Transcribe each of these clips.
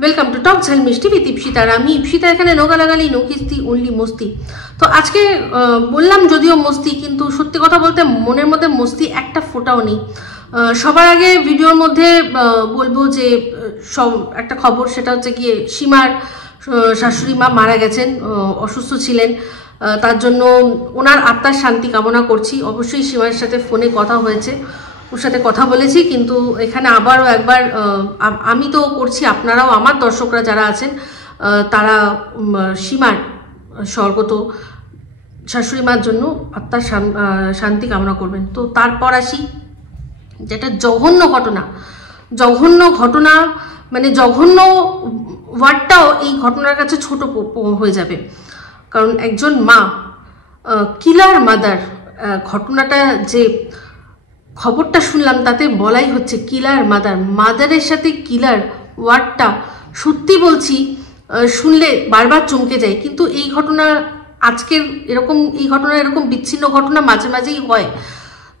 Welcome to talk झल मिष्टी with Ipsita আর আমি ইপসিতা এখানে নোগালাগালি নোকিস্তি অনলি মস্তি। তো আজকে বললাম যদিও মস্তি, কিন্তু সত্যি কথা বলতে মনের মধ্যে মস্তি একটা ফোঁটাও নেই। সবার আগে ভিডিওর মধ্যে বলবো যে সব একটা খবর, সেটা হচ্ছে গিয়ে সীমার শাশুড়ি মা মারা গেছেন, অসুস্থ ছিলেন। তার জন্য ওনার আত্মার শান্তি কামনা করছি। অবশ্যই সীমার সাথে ফোনে কথা হয়েছে, ওর সাথে কথা বলেছি, কিন্তু এখানে আবারও একবার আমি তো করছি, আপনারাও আমার দর্শকরা যারা আছেন তারা সীমার স্বর্গত শাশুড়ি মার জন্য আত্মার শান্তি কামনা করবেন। তো তারপর আসি, যেটা জঘন্য ঘটনা, মানে জঘন্য ওয়ার্ডটাও এই ঘটনার কাছে ছোট হয়ে যাবে, কারণ একজন মা, কিলার মাদার, ঘটনাটা যে খবরটা শুনলাম তাতে বলাই হচ্ছে কিলার মাদারের সাথে কিলার ওয়ার্ডটা সত্যি বলছি শুনলে বারবার চমকে যায়। কিন্তু এই ঘটনা আজকের এরকম বিচ্ছিন্ন ঘটনা মাঝে মাঝেই হয়।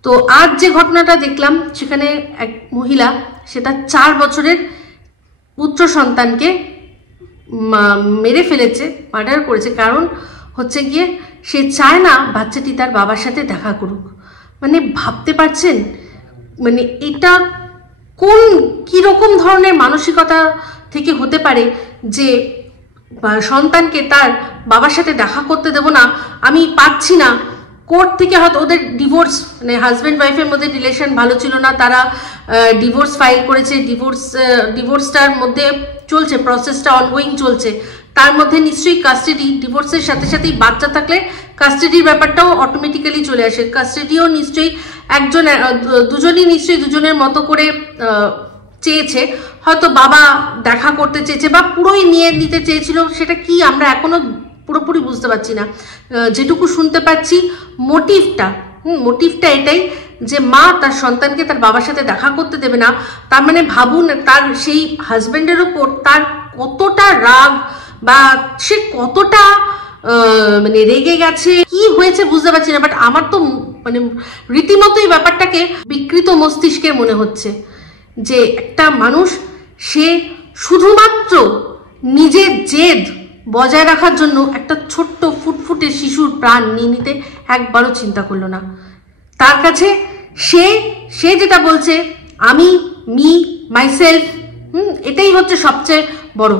তো আজ যে ঘটনাটা দেখলাম, সেখানে এক মহিলা সেটা 4 বছরের পুত্র সন্তানকে মেরে ফেলেছে, মার্ডার করেছে। কারণ হচ্ছে গিয়ে সে চায় না বাচ্চাটি তার বাবার সাথে দেখা করুক। মানে ভাবতে পারছেন, মানে এটা কিরকম ধরনের মানসিকতা থেকে হতে পারে যে সন্তানকে তার বাবার সাথে দেখা করতে দেব না, আমি পাচ্ছি না। কোর্ট থেকে হয়তো ওদের ডিভোর্স, মানে হাজব্যান্ড ওয়াইফের মধ্যে রিলেশন ভালো ছিল না, তারা ডিভোর্স ফাইল করেছে, ডিভোর্সটার মধ্যে চলছে, প্রসেসটা অনগোয়িং চলছে। তার মধ্যে নিশ্চয়ই কাস্টাডি, ডিভোর্সের সাথে সাথেই বাচ্চা থাকলে কাস্টাডির ব্যাপারটাও অটোমেটিক্যালি চলে আসে। কাস্টাডিও নিশ্চয়ই দুজনই নিশ্চয়ই দুজনের মতো করে চেয়েছে, হয়তো বাবা দেখা করতে চেয়েছে বা পুরোই নিয়ে নিতে চেয়েছিল, সেটা কি আমরা এখনো পুরোপুরি বুঝতে পারছি না। যেটুকু শুনতে পাচ্ছি মোটিভটা এটাই যে মা তার সন্তানকে তার বাবার সাথে দেখা করতে দেবে না। তার মানে ভাবুন, তার সেই হাজব্যান্ডের ওপর তার কতটা রাগ বা সে কতটা মানে রেগে গেছে, কি হয়েছে বুঝতে পারছি না। বাট আমার তো মানে রীতিমতো এই ব্যাপারটাকে বিকৃত মস্তিষ্কের মনে হচ্ছে যে একটা মানুষ, সে শুধুমাত্র নিজের জেদ বজায় রাখার জন্য একটা ছোট্ট ফুটফুটে শিশুর প্রাণ নিয়ে নিতে একবারও চিন্তা করলো না। তার কাছে সে যেটা বলছে, আমি মাইসেলফ, এটাই হচ্ছে সবচেয়ে বড়।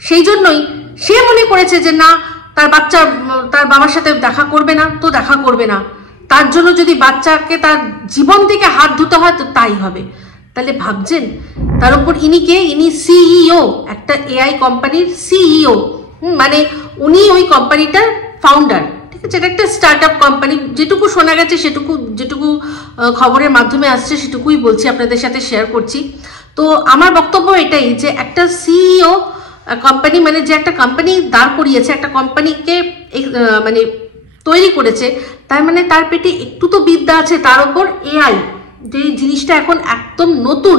সেই জন্যই সে মনে করেছে যে না, তার বাচ্চা তার বাবার সাথে দেখা করবে না, তো দেখা করবে না। তার জন্য যদি বাচ্চাকে তার জীবন থেকে হাত ধুতে হয় তো তাই হবে। তাহলে ভাবছেন, তার উপর ইনি সিইও, একটা এআই কোম্পানির সিইও, মানে উনি ওই কোম্পানিটার ফাউন্ডার, ঠিক আছে? এটা একটা স্টার্টআপ কোম্পানি, যেটুকু শোনা গেছে যেটুকু খবরের মাধ্যমে আসছে সেটুকুই বলছি, আপনাদের সাথে শেয়ার করছি। তো আমার বক্তব্য এটাই যে একটা সিইও কোম্পানি, মানে যে একটা কোম্পানি দাঁড় করিয়েছে, একটা কোম্পানিকে মানে তৈরি করেছে, তার মানে তার পেটে একটু তো বিদ্যা আছে। তার উপর এআই, যে জিনিসটা এখন একদম নতুন,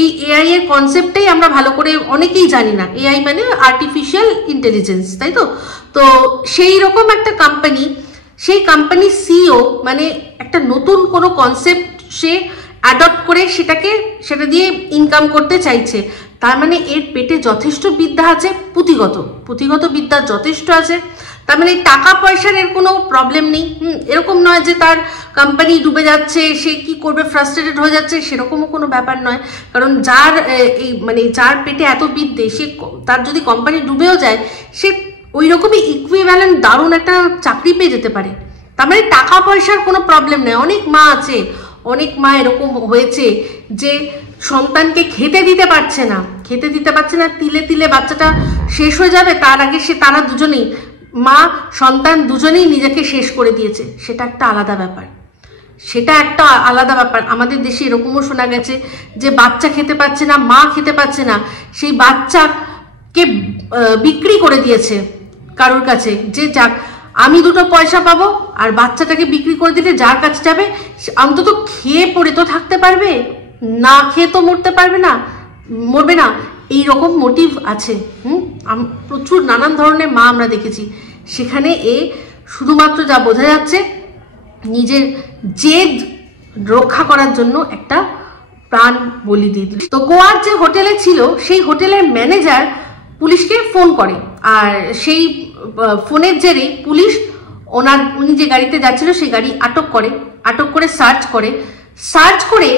এই এআই এর কনসেপ্টটাই আমরা ভালো করে অনেকেই জানি না। এআই মানে আর্টিফিশিয়াল ইন্টেলিজেন্স, তাই তো? তো সেই রকম একটা কোম্পানি, সেই কোম্পানির সিইও মানে একটা নতুন কোনো কনসেপ্ট সে অ্যাডপ্ট করে সেটা দিয়ে ইনকাম করতে চাইছে। তার মানে এর পেটে যথেষ্ট বিদ্যা আছে, পুঁথিগত বিদ্যা যথেষ্ট আছে। তার মানে টাকা পয়সার এর কোনো প্রবলেম নেই। এরকম নয় যে তার কোম্পানি ডুবে যাচ্ছে, সে কি করবে, ফ্রাস্ট্রেটেড হয়ে যাচ্ছে, সেরকমও কোনো ব্যাপার নয়। কারণ যার পেটে এত বিদ্যে, তার যদি কোম্পানি ডুবেও যায়, সে ওই রকমই ইকুইভ্যালেন্ট দারুণ একটা চাকরি পেয়ে যেতে পারে। তার মানে টাকা পয়সার কোনো প্রবলেম নেই। অনেক মা এরকম হয়েছে যে সন্তানকে খেতে দিতে পারছে না, তিলে তিলে বাচ্চাটা শেষ হয়ে যাবে, তার আগে তারা দুজনেই, মা সন্তান দুজনেই নিজেকে শেষ করে দিয়েছে। সেটা একটা আলাদা ব্যাপার। আমাদের দেশে এরকমও শোনা গেছে যে বাচ্চা খেতে পাচ্ছে না, মা খেতে পাচ্ছে না, সেই বাচ্চাকে বিক্রি করে দিয়েছে কারোর কাছে, যে যাক আমি 2 পয়সা পাবো, আর বাচ্চাটাকে বিক্রি করে দিলে যার কাছে যাবে অন্তত খেয়ে পড়ে তো থাকতে পারবে, না খেয়ে তো মরবে না। এই রকম মোটিভ আছে। প্রচুর নানান ধরনের মা আমরা দেখেছি। সেখানে শুধুমাত্র যা বোঝা যাচ্ছে, নিজের জেদ রক্ষা করার জন্য একটা প্রাণ বলি দিয়ে দিল। তো গোয়ার যে হোটেলে ছিল সেই হোটেলের ম্যানেজার পুলিশকে ফোন করে, আর সেই ফোনের জেরে পুলিশ উনি যে গাড়িতে যাচ্ছিল সেই গাড়ি আটক করে সার্চ করে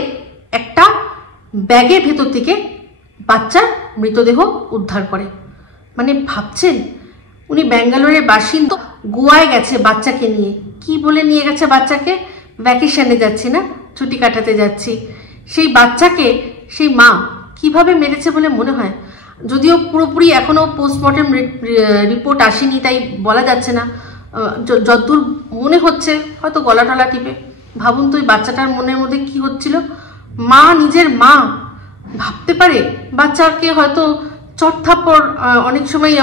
একটা ব্যাগের ভেতর থেকে বাচ্চার মৃতদেহ উদ্ধার করে। মানে ভাবছেন, উনি ব্যাঙ্গালোরের বাসিন্দা, গোয়ায় গেছে বাচ্চাকে নিয়ে। কি বলে নিয়ে গেছে বাচ্চাকে? ভ্যাকেশনে যাচ্ছি না, ছুটি কাটাতে যাচ্ছি। সেই বাচ্চাকে সেই মা কিভাবে মেরেছে বলে মনে হয়? যদিও পুরোপুরি এখনো পোস্টমর্টেম রিপোর্ট আসেনি, তাই বলা যাচ্ছে না। যতদূর মনে হচ্ছে হয়তো গলা টলা টিপে। ভাবুন তো ওই বাচ্চাটার মনের মধ্যে কি হচ্ছিল। মা, নিজের মা ভাবতে পারে বাচ্চাকে হয়তো চটথাপ্পড় অনেক সময়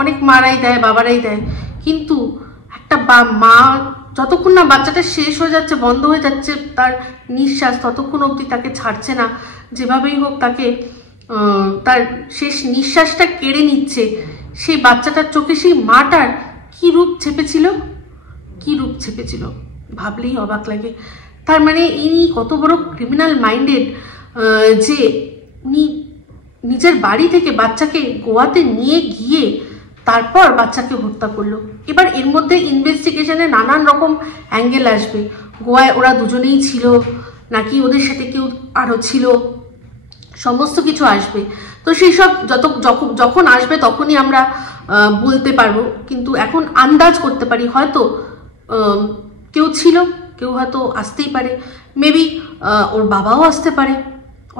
অনেক মারাই দেয়, বাবারাই দেয়, কিন্তু একটা মা যতক্ষণ না বাচ্চাটা শেষ হয়ে যাচ্ছে, বন্ধ হয়ে যাচ্ছে তার নিঃশ্বাস, ততক্ষণ অবধি তাকে ছাড়ছে না। যেভাবেই হোক তাকে তার শেষ নিঃশ্বাসটা কেড়ে নিচ্ছে। সেই বাচ্চাটার চোখে সেই মাটার কি রূপ ছেপেছিল ভাবলেই অবাক লাগে। তার মানে ইনি কত বড় ক্রিমিনাল মাইন্ডেড যে উনি নিজের বাড়ি থেকে বাচ্চাকে গোয়াতে নিয়ে গিয়ে তারপর বাচ্চাকে হত্যা করলো। এবার এর মধ্যে ইনভেস্টিগেশনে নানান রকম অ্যাঙ্গেল আসবে। গোয়ায় ওরা দুজনেই ছিল নাকি ওদের সাথে কেউ আরও ছিল, সমস্ত কিছু আসবে। তো সেই সব যখন আসবে তখনই আমরা বলতে পারবো, কিন্তু এখন আন্দাজ করতে পারি হয়তো কেউ ছিল, কেউ হয়তো আসতেই পারে, মেবি ওর বাবাও আসতে পারে,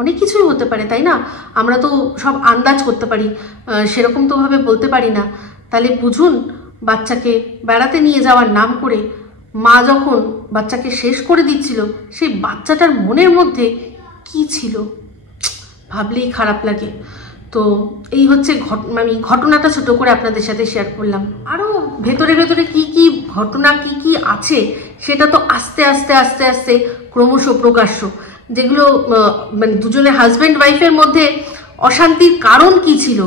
অনেক কিছুই হতে পারে, তাই না? আমরা তো সব আন্দাজ করতে পারি, সেরকম তো ভাবে বলতে পারি না। তাহলে বুঝুন, বাচ্চাকে বেড়াতে নিয়ে যাওয়ার নাম করে মা যখন বাচ্চাকে শেষ করে দিচ্ছিল, সেই বাচ্চাটার মনের মধ্যে কি ছিল ভাবলেই খারাপ লাগে। তো এই হচ্ছে আমি ঘটনাটা ছোট করে আপনাদের সাথে শেয়ার করলাম। আরও ভেতরে কি ঘটনা কি আছে সেটা তো আস্তে আস্তে ক্রমশ প্রকাশ্য। যেগুলো মানে দুজনে হাজব্যান্ড ওয়াইফের মধ্যে অশান্তির কারণ কি ছিল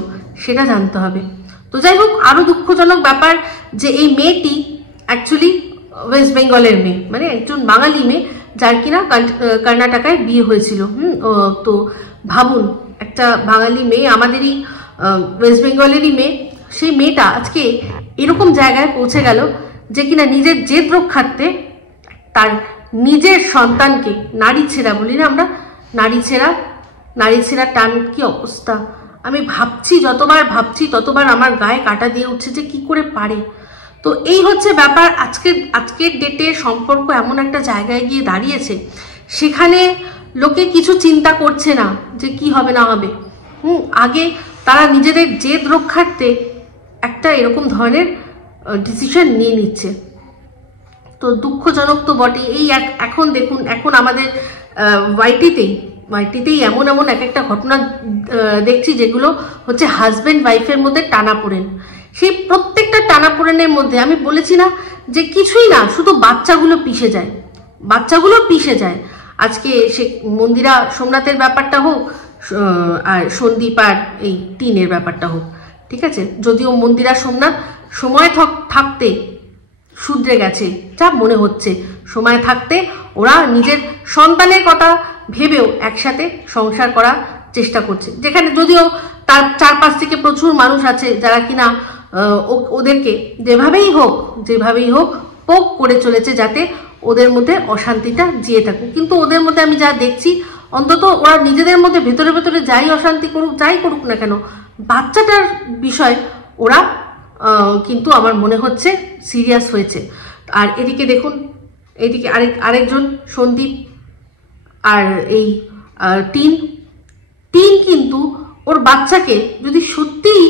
সেটা জানতে হবে। তো যাই হোক, আরও দুঃখজনক ব্যাপার যে এই মেয়েটি অ্যাকচুয়ালি ওয়েস্ট বেঙ্গলের মেয়ে, মানে একজন বাঙালি মেয়ে, যার কিনা কর্ণাটকায় বিয়ে হয়েছিল। তো ভাবুন, একটা বাঙালি মেয়ে, আমাদেরই ওয়েস্ট বেঙ্গলেরই মেয়ে, সেই মেয়েটা আজকে এরকম জায়গায় পৌঁছে গেল যে কিনা নিজের জেদ রক্ষার্থে তার নিজের সন্তানকে, নারী ছেঁড়া বলি না আমরা, নারী ছেঁড়া টান, কি অবস্থা! আমি যতবার ভাবছি ততবার আমার গায়ে কাঁটা দিয়ে উঠছে যে কি করে পারে। তো এই হচ্ছে ব্যাপার। আজকের ডেটে সম্পর্ক এমন একটা জায়গায় গিয়ে দাঁড়িয়েছে, সেখানে লোকে কিছু চিন্তা করছে না যে কি হবে না হবে। আগে তারা নিজেদের জেদ রক্ষার্থে একটা এরকম ধরনের ডিসিশন নিয়ে নিচ্ছে। তো দুঃখজনক তো বটে। এই এখন দেখুন, এখন আমাদের ওয়াইটিতেই এমন একটা ঘটনা দেখছি যেগুলো হচ্ছে হাজব্যান্ড ওয়াইফের মধ্যে টানাপোড়েন। সেই প্রত্যেকটা টানাপোড়েনের মধ্যে আমি বলেছি না যে কিছুই না, শুধু বাচ্চাগুলো পিষে যায়। আজকে সে মন্দিরা সোমনাথের ব্যাপারটা হোক, আর সন্দীপ আর এই টিনের ব্যাপারটা হোক, ঠিক আছে? যদিও মন্দিরা সোমনাথ সময় থাকতে শুধরে গেছে, যা মনে হচ্ছে, সময় থাকতে ওরা নিজের সন্তানের কথা ভেবেও একসাথে সংসার করার চেষ্টা করছে, যেখানে যদিও তার চারপাশ থেকে প্রচুর মানুষ আছে যারা কিনা ওদেরকে যেভাবেই হোক পোক করে চলেছে যাতে ওদের মধ্যে অশান্তিটা জিয়ে থাকুক। কিন্তু ওদের মধ্যে আমি যা দেখছি, অন্তত ওরা নিজেদের মধ্যে ভেতরে যাই অশান্তি করুক না কেন, বাচ্চাটার বিষয় ওরা কিন্তু আমার মনে হচ্ছে সিরিয়াস হয়েছে। আর এদিকে দেখুন, এদিকে আরেকজন সন্দীপ আর এই টিন কিন্তু ওর বাচ্চাকে যদি সত্যিই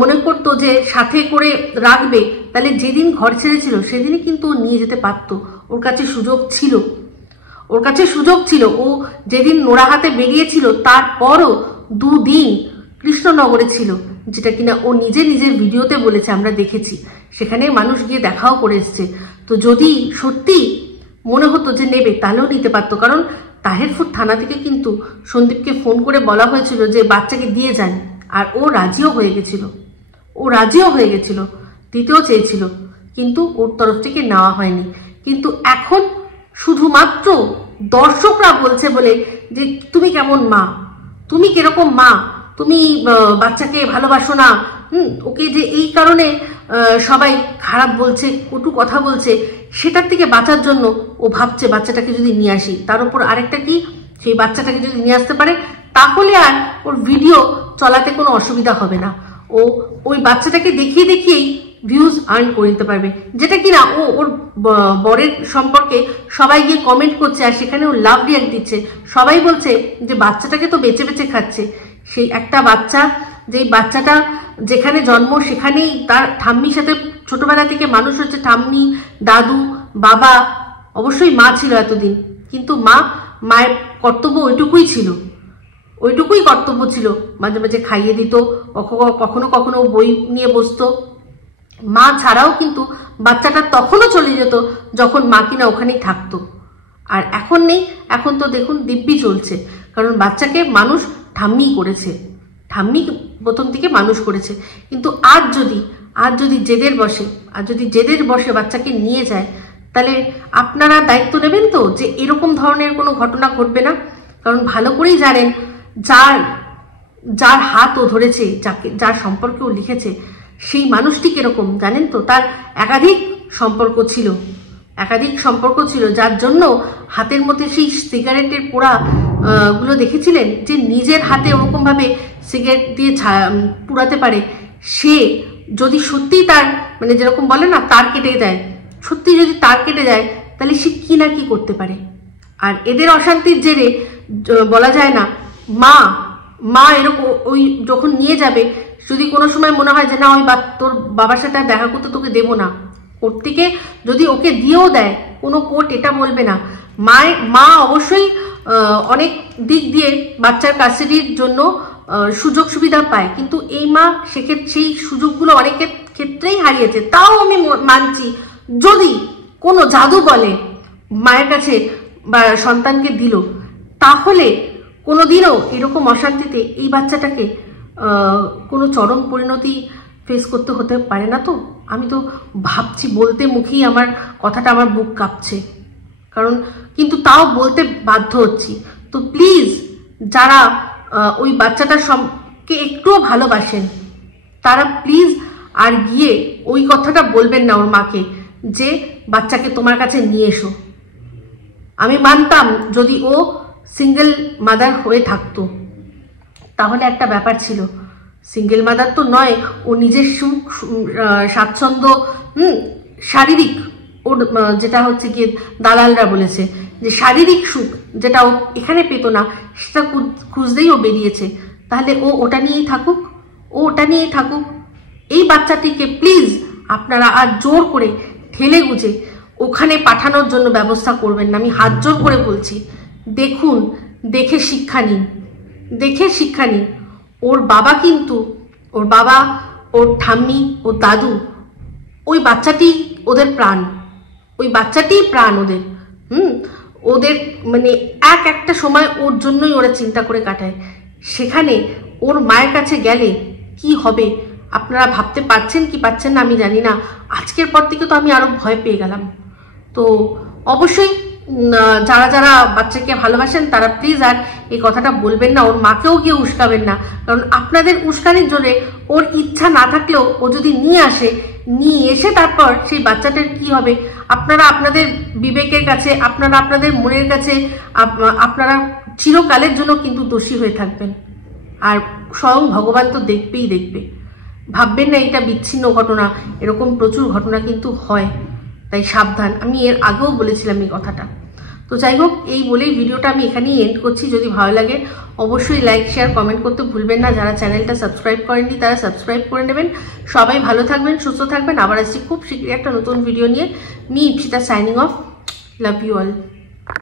মনে করতো যে সাথে করে রাখবে, তাহলে যেদিন ঘর ছেড়েছিল সেদিনই কিন্তু ও নিয়ে যেতে পারতো। ওর কাছে সুযোগ ছিল। ও যেদিন নোড়া হাতে বেরিয়েছিল তারপরও 2 দিন কৃষ্ণনগরে ছিল, যেটা কিনা ও নিজের ভিডিওতে বলেছে, আমরা দেখেছি, সেখানে মানুষ গিয়ে দেখাও করে এসছে। তো যদি সত্যি মনে হতো যে নেবে, তাহলেও নিতে পারতো, কারণ তাহেরপুর থানা থেকে কিন্তু সন্দীপকে ফোন করে বলা হয়েছিল যে বাচ্চাকে দিয়ে যান, আর ও রাজিও হয়ে গেছিল, দিতেও চেয়েছিল, কিন্তু ওর তরফ থেকে নেওয়া হয়নি। কিন্তু এখন শুধুমাত্র দর্শকরা বলছে বলে যে তুমি কেমন মা, তুমি কিরকম মা, তুমি বাচ্চাকে ভালোবাসো না, ওকে যে এই কারণে সবাই খারাপ বলছে, কটু কথা বলছে, সেটার থেকে বাঁচার জন্য ও ভাবছে বাচ্চাটাকে যদি নিয়ে আসি। তার উপর আরেকটা কি, সেই বাচ্চাটাকে যদি নিয়ে আসতে পারে তাহলে আর ওর ভিডিও চলাতে কোনো অসুবিধা হবে না। ও ওই বাচ্চাটাকে দেখিয়ে দেখিয়েই ভিউজ আর্ন করে নিতে পারবে, যেটা কিনা ও ওর বরের সম্পর্কে সবাই গিয়ে কমেন্ট করছে, আর সেখানে ও লাভ রিয়াক্ট দিচ্ছে। সবাই বলছে যে বাচ্চাটাকে তো বেঁচে বেঁচে খাচ্ছে। সেই একটা বাচ্চা, যেই বাচ্চাটা যেখানে জন্ম সেখানেই তার ঠাম্মির সাথে ছোটবেলা থেকে মানুষ হচ্ছে, ঠাম্মি, দাদু, বাবা, অবশ্যই মা ছিল এতদিন, কিন্তু মায়ের কর্তব্য ওইটুকুই কর্তব্য ছিল। মাঝে মাঝে খাইয়ে দিত, কখনো কখনো বই নিয়ে বসতো। মা ছাড়াও কিন্তু বাচ্চাটা তখনও চলে যেত যখন মা কিনা ওখানেই থাকতো। আর এখন নেই, এখন তো দেখুন দিব্যি চলছে, কারণ বাচ্চাকে মানুষ ঠাম্মি করেছে, ঠাম্মি প্রথম থেকে মানুষ করেছে। কিন্তু আজ যদি জেদের বসে বাচ্চাকে নিয়ে যায়, তাহলে আপনারা দায়িত্ব নেবেন তো যে এরকম ধরনের কোনো ঘটনা ঘটবে না? কারণ ভালো করেই জানেন যার হাত ও ধরেছে, যার সম্পর্কে ও লিখেছে, সেই মানুষটি কিরকম জানেন তো? তার একাধিক সম্পর্ক ছিল, যার জন্য হাতের মধ্যে সেই সিগারেটের পোড়া গুলো দেখেছিলেন, যে নিজের হাতে ওরকম ভাবে সিগারেট দিয়ে পুড়াতে পারে। সে যদি সত্যি তার মানে যেরকম বলে না তার কেটে যায়, সত্যি যদি তার কেটে যায়, তাহলে সে কি না কি করতে পারে। আর এদের অশান্তির জেরে বলা যায় না, মা এরকম ওই যখন নিয়ে যাবে, যদি কোনো সময় মনে হয় যে না ওই তোর বাবার সাথে দেখা করতে তোকে দেবো না, কোর্ট থেকে যদি ওকে দিয়েও দেয়, কোনো কোর্ট এটা বলবে না। মা অবশ্যই অনেক দিক দিয়ে বাচ্চার কাস্টাডির জন্য সুযোগ সুবিধা পায়, কিন্তু এই মা সেই সুযোগগুলো অনেকের ক্ষেত্রেই হারিয়েছে। তাও আমি মানছি, যদি কোনো জাদু বলে মায়ের কাছে বা সন্তানকে দিল, তাহলে কোনোদিনও এরকম অশান্তিতে এই বাচ্চাটাকে কোনো চরম পরিণতি ফেস করতে হতে পারে না। তো আমি তো ভাবছি, বলতে মুখেই আমার কথাটা, আমার বুক কাঁপছে, কারণ কিন্তু তাও বলতে বাধ্য হচ্ছি। তো প্লিজ, যারা ওই বাচ্চাটার কে একটুও ভালোবাসেন, তারা প্লিজ আর গিয়ে ওই কথাটা বলবেন না ওর মাকে, যে বাচ্চাকে তোমার কাছে নিয়ে এসো। আমি মানতাম যদি ও সিঙ্গেল মাদার হয়ে থাকতো, তাহলে একটা ব্যাপার ছিল। সিঙ্গেল মাদার তো নয়, ও নিজের সুখ স্বাচ্ছন্দ্য, শারীরিক, ওর যেটা হচ্ছে গিয়ে দালালরা বলেছে যে শারীরিক সুখ যেটা ও এখানে পেত না, সেটা খুঁজতেই ও বেরিয়েছে। তাহলে ও ওটা নিয়েই থাকুক। এই বাচ্চাটিকে প্লিজ আপনারা আর জোর করে ঠেলে গুজে ওখানে পাঠানোর জন্য ব্যবস্থা করবেন না। আমি হাত জোর করে বলছি, দেখুন, দেখে শিক্ষা নিন। ওর বাবা, ওর ঠাম্মি, ওর দাদু, ওই বাচ্চাটি ওদের প্রাণ, ওদের মানে একটা সময় ওর জন্যই ওরা চিন্তা করে কাটায়। সেখানে ওর মায়ের কাছে গেলে কি হবে আপনারা ভাবতে পারছেন কি পারছেন না আমি জানি না। আজকের পর থেকে তো আমি আরো ভয় পেয়ে গেলাম। তো অবশ্যই যারা বাচ্চাকে ভালোবাসেন তারা প্লিজ আর এই কথাটা বলবেন না, ওর মাকেও গিয়ে উস্কাবেন না। কারণ আপনাদের উস্কানির জন্য ওর ইচ্ছা না থাকলেও ও যদি নিয়ে এসে তারপর সেই বাচ্চাটার কি হবে, আপনারা আপনাদের বিবেকের কাছে, আপনারা আপনাদের মনের কাছে আপনারা চিরকালের জন্য কিন্তু দোষী হয়ে থাকবেন। আর স্বয়ং ভগবান তো দেখবে। ভাববেন না এটা বিচ্ছিন্ন ঘটনা, এরকম প্রচুর ঘটনা কিন্তু হয়, তাই সাবধান। আমি এর আগেও বলেছিলাম এই কথাটা। তো যাই হোক, এই বলেই ভিডিওটা আমি এখানেই এন্ড করছি। যদি ভালো লাগে অবশ্যই লাইক, শেয়ার, কমেন্ট করতে ভুলবেন না। যারা চ্যানেলটা সাবস্ক্রাইব করেননি তারা সাবস্ক্রাইব করে নেবেন। সবাই ভালো থাকবেন, সুস্থ থাকবেন। আবার আসছি খুব শীঘ্রই একটা নতুন ভিডিও নিয়ে। Me Ipsita signing off. Love you all.